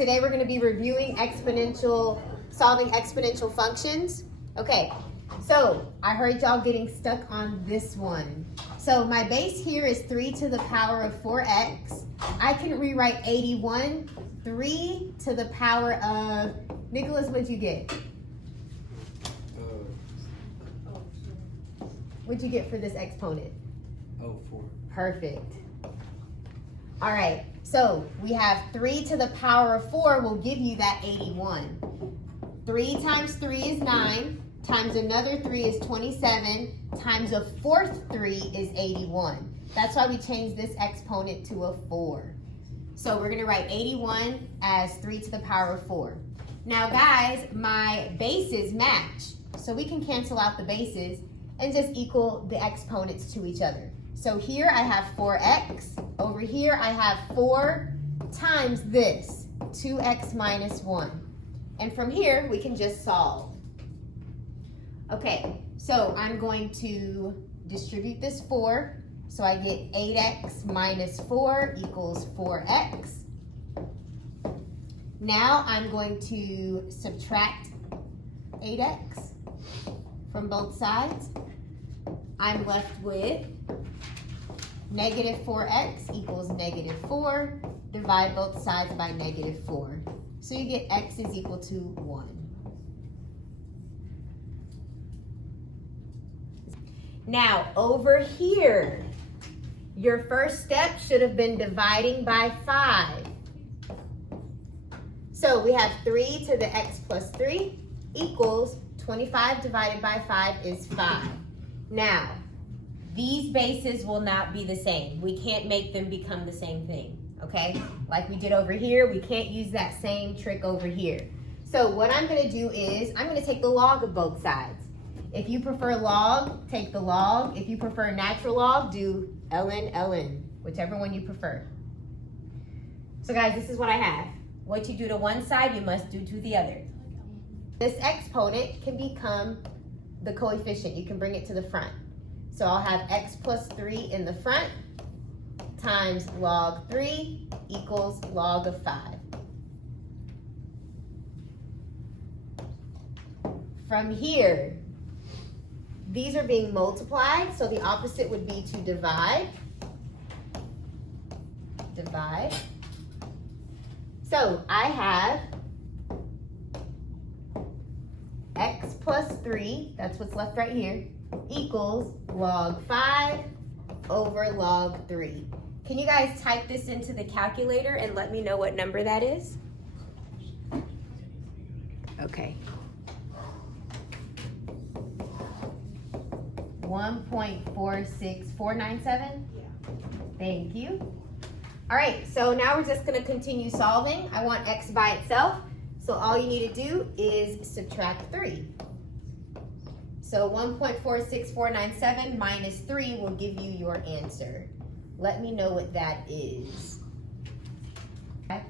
Today we're going to be reviewing solving exponential functions. Okay, so I heard y'all getting stuck on this one. So my base here is 3 to the power of 4x. I can rewrite 81, 3 to the power of, Nicholas, what'd you get? What'd you get for this exponent? 4. Perfect. All right, so we have 3 to the power of 4 will give you that 81. 3 times 3 is 9, times another 3 is 27, times a fourth 3 is 81. That's why we changed this exponent to a 4. So we're gonna write 81 as 3 to the power of 4. Now guys, my bases match, so we can cancel out the bases and just equal the exponents to each other. So here I have 4x, over here I have 4 times this, 2x minus 1. And from here we can just solve. Okay, so I'm going to distribute this 4, so I get 8x minus 4 equals 4x. Now I'm going to subtract 8x from both sides. I'm left with negative 4x equals negative 4. Divide both sides by negative 4. So you get x is equal to 1. Now over here, your first step should have been dividing by 5. So we have 3 to the x plus 3 equals 25 divided by 5 is 5. Now, these bases will not be the same. We can't make them become the same thing, okay? Like we did over here, we can't use that same trick over here. So what I'm gonna do is, I'm gonna take the log of both sides. If you prefer log, take the log. If you prefer natural log, do ln, whichever one you prefer. So guys, this is what I have. What you do to one side, you must do to the other. This exponent can become the coefficient. You can bring it to the front. So I'll have x plus 3 in the front times log 3 equals log of 5. From here, these are being multiplied, so the opposite would be to divide. Divide. So I have x plus 3, that's what's left right here, equals log 5 over log 3. Can you guys type this into the calculator and let me know what number that is? Okay. 1.46497? Yeah. Thank you. All right, so now we're just gonna continue solving. I want x by itself, so all you need to do is subtract 3. So 1.46497 minus 3 will give you your answer. Let me know what that is. Okay,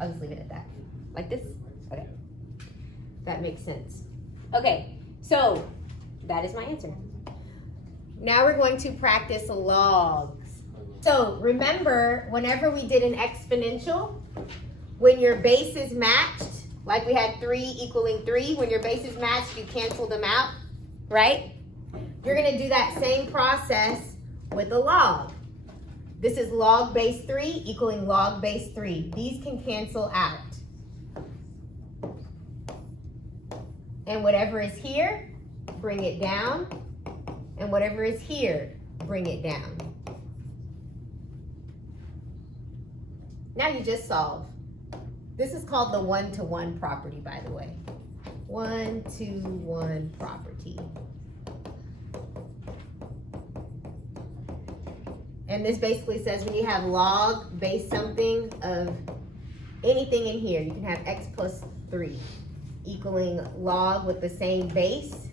I'll just leave it at that. Like this? Okay, that makes sense. Okay, so that is my answer. Now we're going to practice logs. So remember, whenever we did an exponential, when your bases matched, like we had 3 equaling 3, when your bases matched, you cancel them out, right? You're gonna do that same process with a log. This is log base 3 equaling log base 3. These can cancel out. And whatever is here, bring it down. And whatever is here, bring it down. Now you just solve. This is called the 1-to-1 property, by the way. 1-to-1 property. And this basically says when you have log base something of anything in here, you can have x plus 3 equaling log with the same base.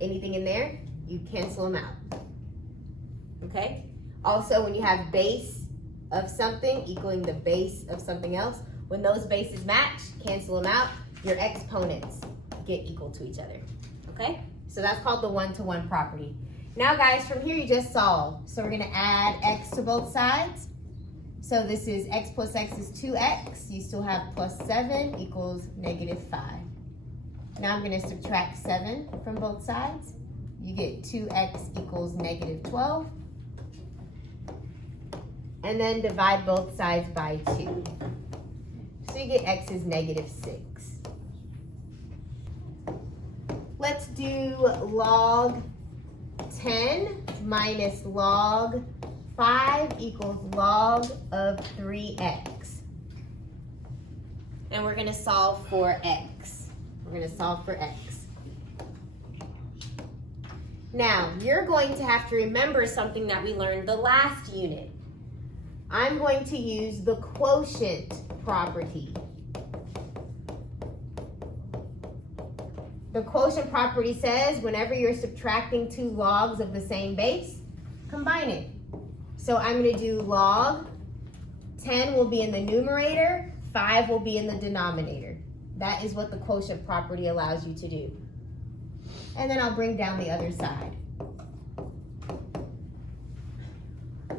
Anything in there, you cancel them out. Okay? Also, when you have base of something equaling the base of something else, when those bases match, cancel them out, your exponents get equal to each other. Okay? So that's called the 1-to-1 property. Now guys, from here you just solve. So we're gonna add x to both sides. So this is x plus x is 2x. You still have plus 7 equals negative 5. Now I'm going to subtract 7 from both sides. You get 2x equals negative 12. And then divide both sides by 2. So you get x is negative 6. Let's do log 10 minus log 5 equals log of 3x. And we're going to solve for x. We're going to solve for x. Now, you're going to have to remember something that we learned the last unit. I'm going to use the quotient property. The quotient property says whenever you're subtracting two logs of the same base, combine it. So I'm going to do log 10 will be in the numerator, 5 will be in the denominator. That is what the quotient property allows you to do. And then I'll bring down the other side.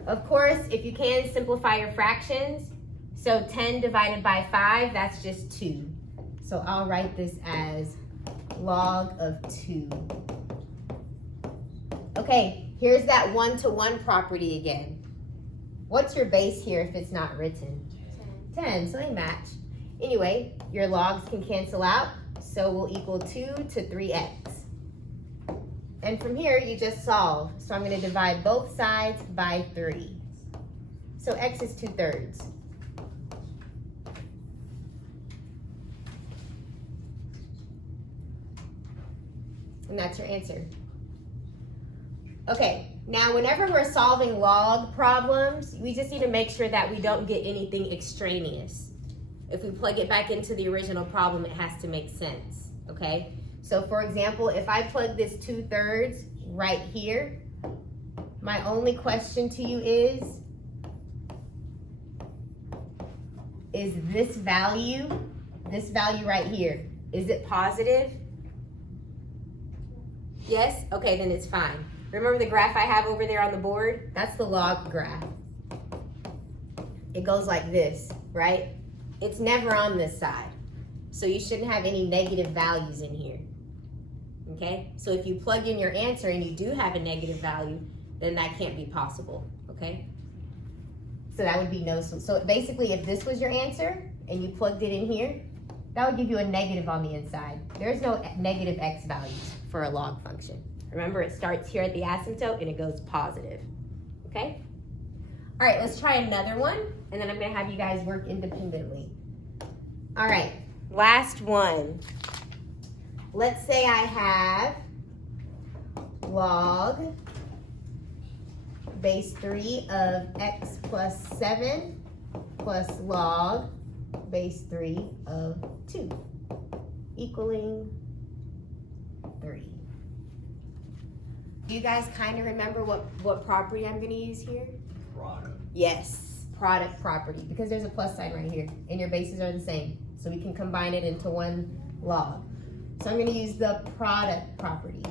Of course, if you can, simplify your fractions. So 10 divided by 5, that's just 2. So I'll write this as log of 2. Okay, here's that one-to-one property again. What's your base here if it's not written? 10, so they match. Anyway, your logs can cancel out, so we'll equal 2 to 3x. And from here, you just solve. So I'm going to divide both sides by 3. So x is 2/3. And that's your answer. Okay, now whenever we're solving log problems, we just need to make sure that we don't get anything extraneous. If we plug it back into the original problem, it has to make sense, okay? So for example, if I plug this 2/3 right here, my only question to you is this value right here, is it positive? Yes? Okay, then it's fine. Remember the graph I have over there on the board? That's the log graph. It goes like this, right? It's never on this side. So you shouldn't have any negative values in here. Okay? So if you plug in your answer and you do have a negative value, then that can't be possible. Okay? So that would be no. So basically, if this was your answer and you plugged it in here, that would give you a negative on the inside. There's no negative x values for a log function. Remember, it starts here at the asymptote and it goes positive. Okay? All right, let's try another one, and then I'm going to have you guys work independently. All right, last one. Let's say I have log base 3 of x plus 7 plus log base 3 of 2 equaling 3. Do you guys kind of remember what property I'm going to use here? Product. Yes, product property, because there's a plus sign right here and your bases are the same. So we can combine it into one log. So I'm going to use the product property.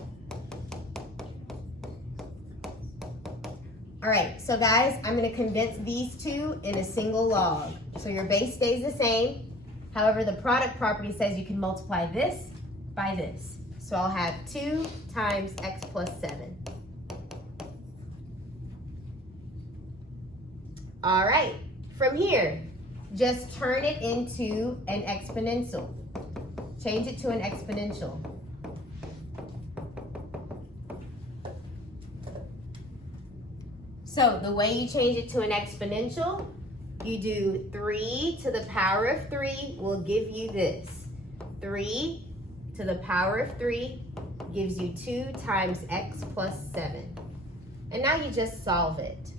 All right, so guys, I'm going to condense these two in a single log. So your base stays the same. However, the product property says you can multiply this by this. So I'll have 2 times x plus 7. All right, from here, just turn it into an exponential. Change it to an exponential. So the way you change it to an exponential, you do 3 to the power of 3 will give you this. 3 to the power of 3 gives you 2 times x plus 7. And now you just solve it.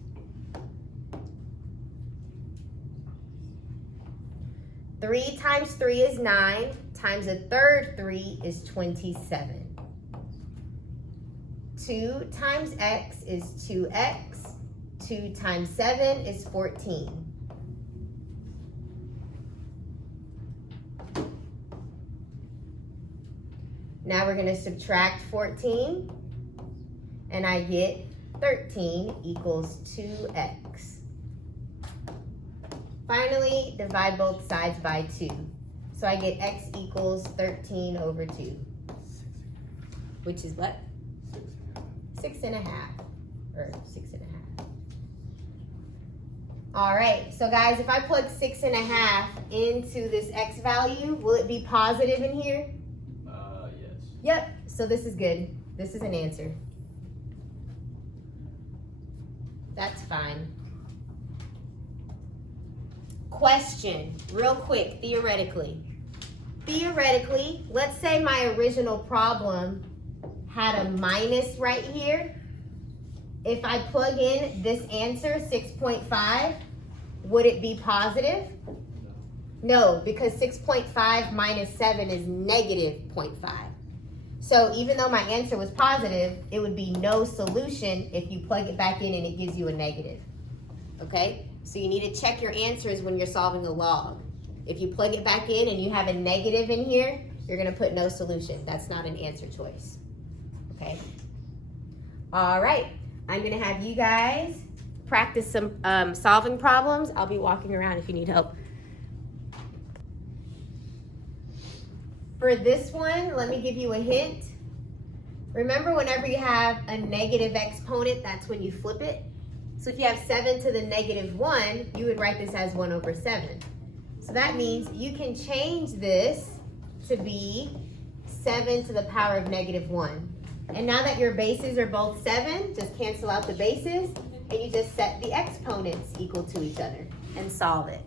3 times 3 is 9, times a third 3 is 27. 2 times x is 2x. 2 times 7 is 14. Now we're going to subtract 14, and I get 13 equals 2x. finally, divide both sides by 2. So I get x equals 13 over 2. Which is what? 6.5. Or 6.5. All right, so guys, if I plug 6.5 into this x value, will it be positive in here? Yes. Yep, so this is good. This is an answer. That's fine. Question, real quick, theoretically. Theoretically, let's say my original problem had a minus right here. If I plug in this answer, 6.5, would it be positive? No, because 6.5 minus 7 is negative 0.5. So even though my answer was positive, it would be no solution if you plug it back in and it gives you a negative. Okay? So you need to check your answers when you're solving a log. If you plug it back in and you have a negative in here, you're going to put no solution. That's not an answer choice. Okay? All right. I'm going to have you guys practice some solving problems. I'll be walking around if you need help. For this one, let me give you a hint. Remember, whenever you have a negative exponent, that's when you flip it. So if you have 7 to the negative 1, you would write this as 1 over 7. So that means you can change this to be 7 to the power of negative 1. And now that your bases are both 7, just cancel out the bases, and you just set the exponents equal to each other and solve it.